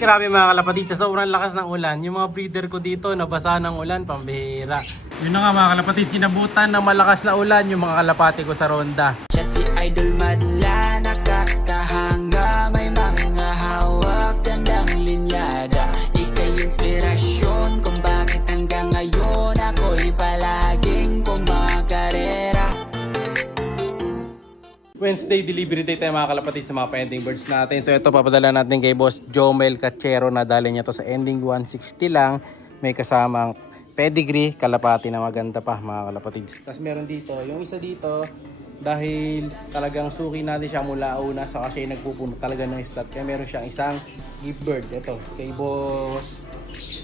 Grabe mga kalapatid, sa sobrang lakas ng ulan, yung mga breeder ko dito nabasa ng ulan, pambihira. Yun na nga mga kalapatid, sinabutan ng malakas na ulan yung mga kalapati ko sa ronda. Siya si Idol Madla, nakakahanga, may mga hawak, gandang linyada. Ika'y inspirasyon kung bakit hanggang ngayon ako'y palaging kumakarera. Wednesday delivery day tayo mga kalapatid sa mga pending birds natin. So ito papadala natin kay Boss Jomel Cachero na dali niya to sa ending 160 lang. May kasamang pedigree, kalapati na maganda pa mga kalapatid. Tapos meron dito, yung isa dito dahil talagang suki natin siya mula una saka siya nagpupuno talaga ng slot. Kaya meron siyang isang gift bird. Ito kay Boss,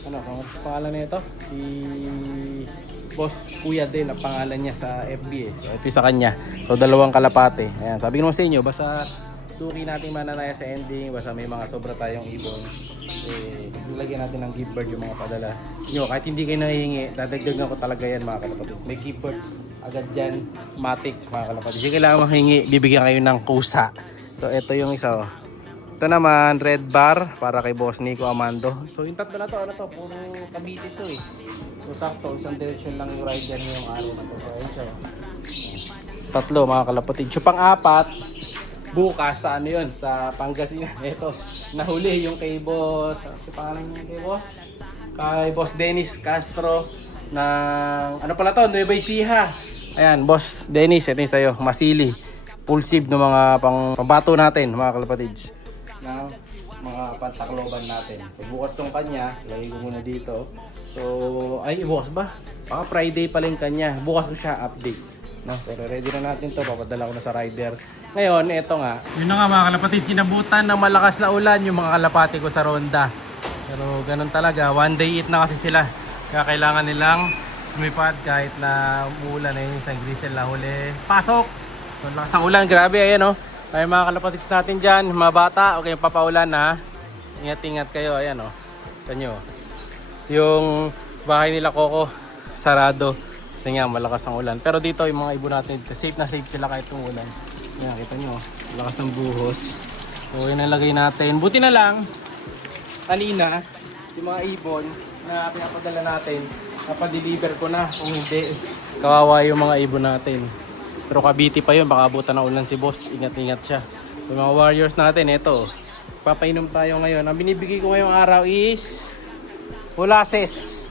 ano pangalan na ito? Si Boss Kuya din ang pangalan niya sa FB eh. So ito sa kanya. So dalawang kalapate. Ayan, sabi ko naman sa inyo, basta suki natin mananaya sa ending, basta may mga sobra tayong ibon. Eh, nilagyan natin ng gift bird yung mga padala nyo. Kahit hindi kayo nahihingi, dadagdagan ko talaga yan mga kalapatid. May gift bird agad dyan, matic mga kalapatid. Hindi kailangan mahingi, bibigyan kayo ng kusa. So ito yung isa oh. Ito naman, red bar para kay Boss Nico Amando. So yung tatlo na to, ano to, puro Cavite to eh. So sakto, isang direction lang yung rider niya yung araw na to. So ayun siya. Tatlo mga kalapatid. So pang-apat, bukas sa ano yun, sa Pangasinan. Ito, nahuli yung kay Boss, ano pangalan niya kay Boss? Kay Boss Dennis Castro ng, ano pala to, Nueva Ecija. Ayan, Boss Dennis, ito yung sa'yo, Masili. Pulsive ng mga pambato natin mga kalapatids. Na mga pantakloban natin. So bukas tong kanya, lagay ko muna dito. So, ay bukas ba? Baka Friday pa lang kanya. Bukas ko siya update. No? Pero ready na natin to, papadala ko na sa rider. Ngayon, eto nga. Yun na nga mga kalapatid, sinabutan ng malakas na ulan yung mga kalapati ko sa ronda. Pero ganun talaga, one day eat na kasi sila. Kaya kailangan nilang lumipad kahit na umuulan na yun. Isang grisel na huli. Pasok! So, lakas ng ulan, grabe, ayan o. Ay mga kalapatids natin dyan, mga bata, okay yung papaulan ha. Ingat-ingat kayo, ayan o. Tanyo. Yung bahay nila Coco, sarado. Kasi nga, malakas ang ulan. Pero dito yung mga ibon natin, safe na safe sila kahit yung ulan. Ayan, kita nyo, lakas ng buhos. So yun ang lagay natin. Buti na lang, kanina, yung mga ibon na pinapadala natin, napadeliver ko na. Kung hindi, kawawa yung mga ibon natin. Pero Cavite pa yun, baka abutan ng ulan si Boss. Ingat-ingat siya. So mga warriors natin, ito. Papainom tayo ngayon. Ang binibigay ko ngayong araw is molasses.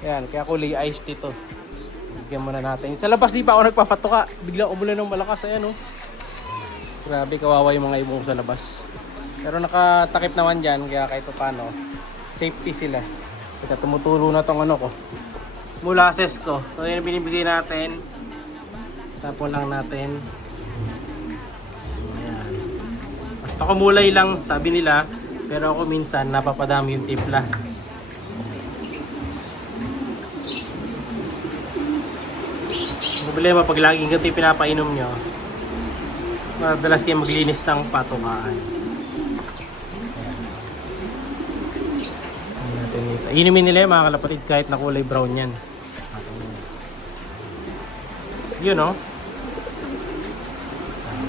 Yan, kaya kulay iced ito. Bigyan muna natin. Sa labas di pa ako nagpapatuka. Biglang umulan ng malakas. Ayan oh. Grabe, kawawa yung mga ibon ko sa labas. Pero nakatakip naman dyan, kaya kahit paano, safety sila. Kaya tumutulo na tong ano ko. Molasses ko. So yan binibigay natin. Tapon lang natin. Ayan. Basta kumulay lang, sabi nila. Pero ako minsan, napapadami yung timpla. Problema pag laging ganito yung pinapainom nyo, madalas kayo maglinis ng patukaan. Inumin nila yung mga kalapatid kahit na kulay brown yan. Yun o.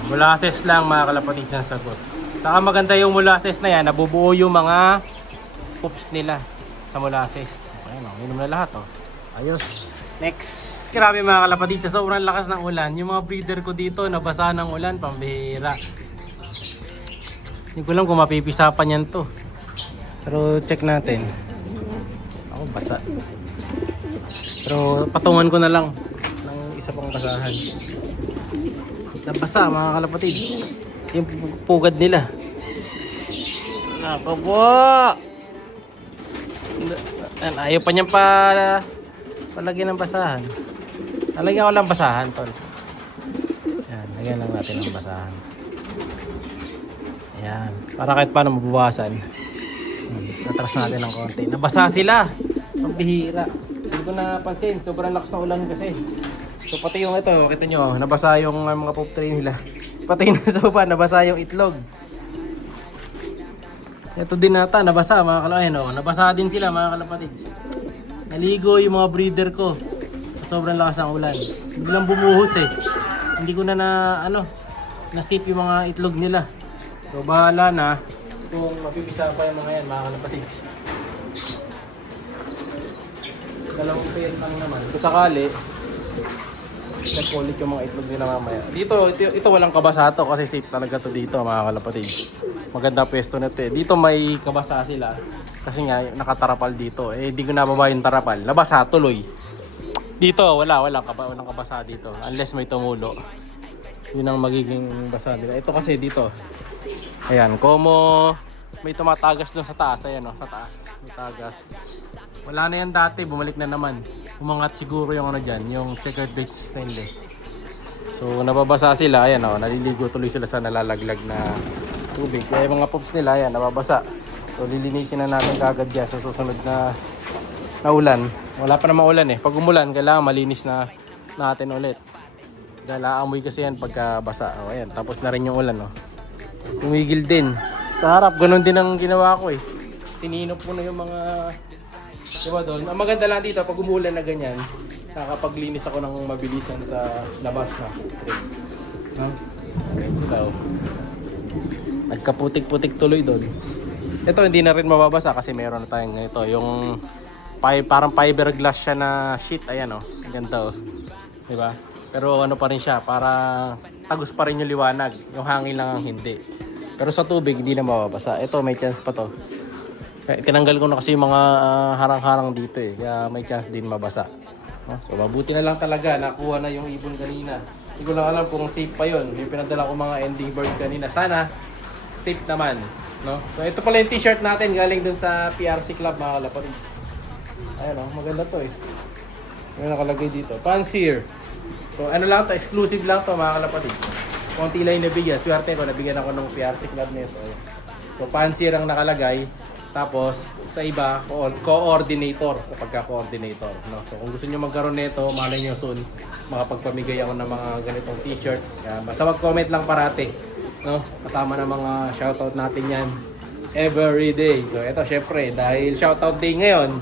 Molasses lang mga kalapatid ng sagot. Saka maganda yung molasses na yan, nabubuo yung mga poops nila sa molasses. Ayun o, inom na lahat o. Ayos. Next. Grabe mga kalapatid, sa sobrang lakas ng ulan, yung mga breeder ko dito nabasa ng ulan, pambihira. Hindi ko lang kung mapipisapan yan to. Pero check natin. Ako basa. Pero patungan ko na lang ng isa pang basahan. Nabasa mga kalapatid. Yung pugad nila. Nako po. Ayaw pa niyang palagyan ng basahan. Nalagyan ko lang basahan, tol. Yan, lagyan lang natin ng basahan. Ayan, para kahit paano mabuwasan. Natras natin ng konti. Nabasa sila. Pambihira. Hindi ko napansin. Sobrang lakas ng ulan kasi. So pati yung ito, kita nyo, nabasa yung mga pop tray nila. Pati yung sopa, nabasa yung itlog. Ito din nata, nabasa mga kalapatids. No? Nabasa din sila mga kalapatids. Naligo yung mga breeder ko. Sobrang lakas ng ulan. Biglang bumuhos eh. Hindi ko na nasip yung mga itlog nila. So bahala na. kung mapipisa pa yung mga yan, mga kalapatids. Dalawang pair lang naman. Kung sakali, nag-ulit yung mga itlog nila mamaya. Ito walang kabasa to kasi safe talaga to dito mga kalapatids. Maganda pwesto na to eh. Dito may kabasa sila kasi nga nakatarapal dito. Eh di ko nababa yung tarapal. Nabasa tuloy. Dito walang kabasa dito unless may tumulo. Yun ang magiging basa nila. Ito kasi dito. Ayan, como may tumatagas doon sa taas. Ayan o, sa taas. May tagas. Wala na yan dati, bumalik na naman. Umangat siguro yung ano dyan, yung checkered beige stainless. So nababasa sila, ayan o, naliligo tuloy sila sa nalalaglag na tubig. Kaya yung mga pups nila, ayan, nababasa. So lilinisin na natin kagad yan sa susunod na ulan. Wala pa namang ulan eh. Pag umulan, kailangan malinis na natin ulit. Dahil aamoy kasi yan pagka basa. O ayan, tapos na rin yung ulan o. Tumigil din. Sa harap, ganun din ang ginawa ko eh. Sininop ko na yung mga... Diba doon? Ang maganda lang dito, pag umulan na ganyan, nakapaglinis ako ng mabilisan sa labas na. Okay. Ayan sila oh. Nagkaputik-putik tuloy doon. Ito hindi na rin mababasa kasi meron na tayong ito. Yung parang fiberglass siya na sheet. Ayan oh. Ang ganda oh. Diba? Pero ano pa rin siya, parang tagus pa rin yung liwanag. Yung hangin lang ang hindi. Pero sa tubig, hindi na mababasa. Ito, may chance pa to. Tinanggal ko na kasi yung mga harang-harang dito eh. Kaya may chance din mabasa. So mabuti na lang talaga. Nakuha na yung ibon kanina. Hindi ko lang alam kung safe pa yun. Yung pinadala ko mga ending birds kanina. Sana safe naman. No? So ito pala yung t-shirt natin. Galing dun sa PRC Club mga kalapatids. Ayan o. Maganda to eh. Yung nakalagay dito. Pansier. So ano lang to. Exclusive lang to mga kalapatids. Konti lang yung nabigyan. Swerte ko. Nabigyan ako ng PRC Club nito. So Pansier ang nakalagay. Tapos, sa iba, coordinator kapag ka-coordinator. No? So, kung gusto nyo magkaroon nito, malay nyo soon, makapagpamigay ako ng mga ganitong t-shirt. Basta mag-comment lang parati. No? Kasama na mga shoutout natin yan every day. So, ito syempre, dahil shoutout day ngayon,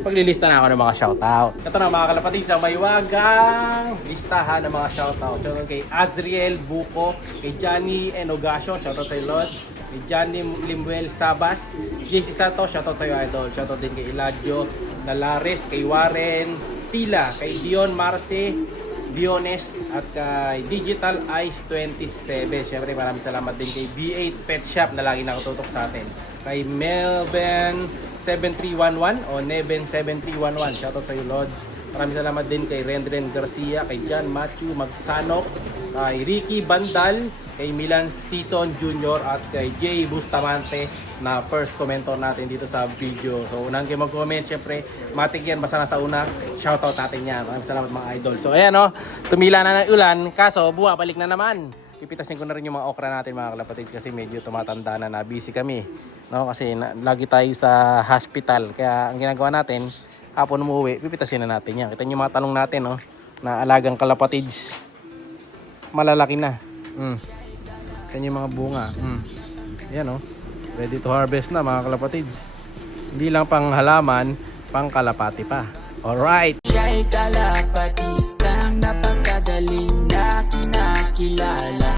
paglilista na ako ng mga shoutout. Ito na mga kalapatids, ang may wagang listahan ng mga shoutout. Shoutout kay Azriel Buko, kay Johnny Enogasio, shoutout sa Lodge. Kay Johnny Limuel Sabas, JC Santos, shoutout sa iyo idol. Shoutout din kay Eladio Nalares, kay Warren Tila, kay Dion Marce Biones at kay Digital Eyes 27. Syempre maraming salamat din kay B8 Pet Shop na lagi nakatutok sa atin. Kay Melben 7311 o Neben 7311, shoutout sa iyo Lods. Maraming salamat din kay Rendren Garcia, kay John Matthew Magsanok, kay Ricky Bandal, kay Milan Season Jr. at kay Jay Bustamante na first commentor natin dito sa video. So unang kayo mag-comment, syempre matik yan, basta nasa una, shoutout natin yan. Maraming salamat mga idol. So ayan o, tumila na ng ulan, kaso bumabalik na naman. Pipitasin ko na rin yung mga okra natin mga kalapatids kasi medyo tumatanda na, busy kami. No? Kasi lagi tayo sa hospital, kaya ang ginagawa natin, hapon umuwi, pipitasin na natin yan. Kita nyo yung mga talong natin, no? Na alagang kalapatids. Malalaki na. Kita nyo yung mga bunga. Yan, no? Ready to harvest na, mga kalapatids. Hindi lang pang halaman, pang kalapati pa. Alright! Siya'y kalapatistang napakagaling na kinakilala.